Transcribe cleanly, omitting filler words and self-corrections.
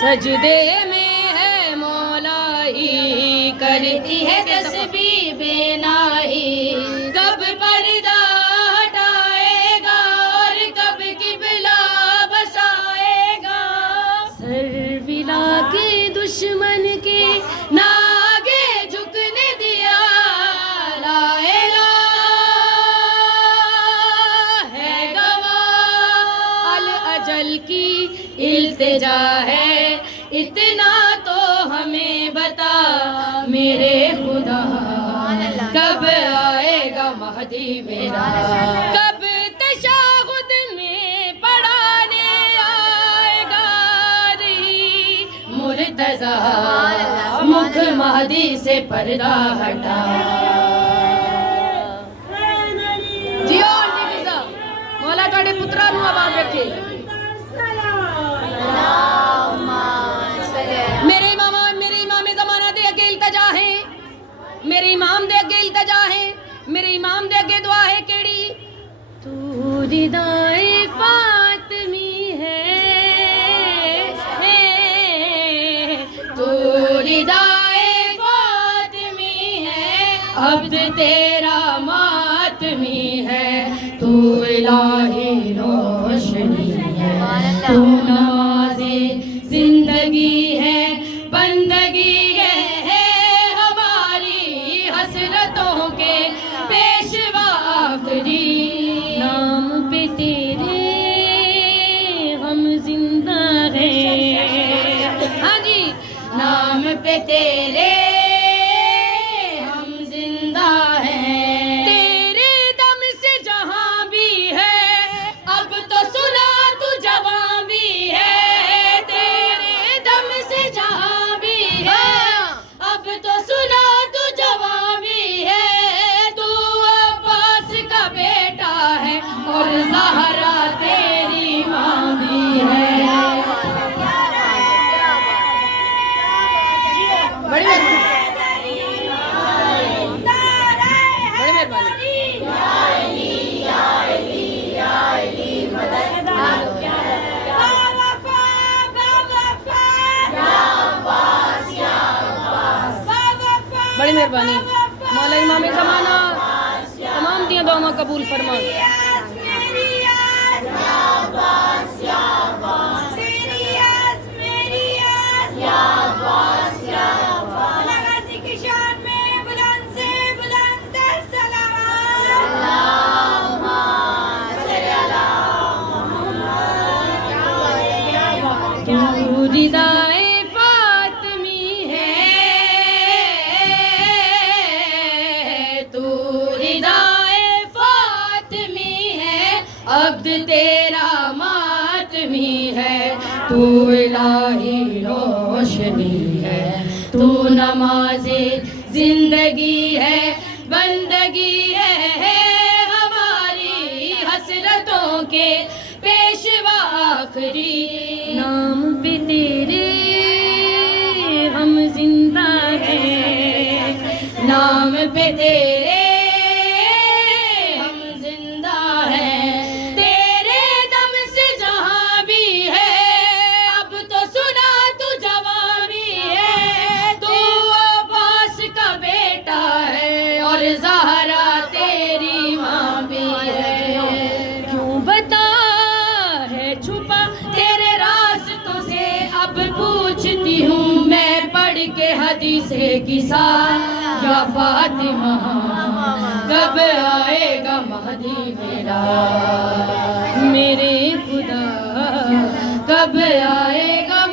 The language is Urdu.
سجدے میں ہے مولائی کرتی ہے تسبیح بے نائی کب پردہ ہٹائے گا اور کب قبلہ بسائے گا سرولا کے دشمن کے نہ آگے جھکنے دیا لا الہ ہے گواہ الاجل کی التجا ہے اتنا تو ہمیں بتا میرے خدا کب آئے گا مہدی میرا کب تشہد میں پڑھانے آئے گا رہی مرتضیٰ مکھ مہدی سے پردہ ہٹا جیو آنٹی مرزا مولا تھوڑے پترا نو آباد رکھے میرے امام زمانہ دے اگے التجا ہے میرے امام دے اگے التجا ہے میرے امام دے اگے دعا ہے کیڑی تو ردائے فاطمی ہے تو ردائے فاطمی ہے عبد تیرا ماتمی ہے تو الہی روشنی ہے تو نماز زندگی ہے بندگی ہے ہماری حسرتوں کے پیشوا آخری نام پہ تیرے ہم زندہ ہیں ہاں جی نام پہ تیرے ہم زندہ ہیں تیرے دم سے جہاں بھی ہے اب تو سنا تو جوان بھی ہے تیرے دم سے جہاں بھی ہے اب تو سنا تو جوان بھی ہے تو عباس کا بیٹا ہے اور زہرا تیری ماں بھی ہے بڑی بڑی مہربانی مولا امام زمانہ تمام دیاں دعاواں قبول فرما ردائے فاطمی ہے تو ردائے فاطمی ہے عبد تیرا ماتمی ہے تو الہی روشنی ہے تو نماز زندگی ہے بندگی ہے ہماری حسرتوں کے پیشوا آخری نام پہ تیرے ہم زندہ ہیں نام پہ تیرے ہم زندہ ہیں تیرے دم سے جہاں بھی ہے اب تو سنا تو جوان بھی ہے تو عباس کا بیٹا ہے اور زہرا تیری ماں بھی ہے کیوں بتا ہے چھپا تیرے راستوں سے اب پوچھتی ہوں میں پڑھ کے حدیث قصہ یا فاطمہ کب آئے گا مہدی میرا میرے خدا کب آئے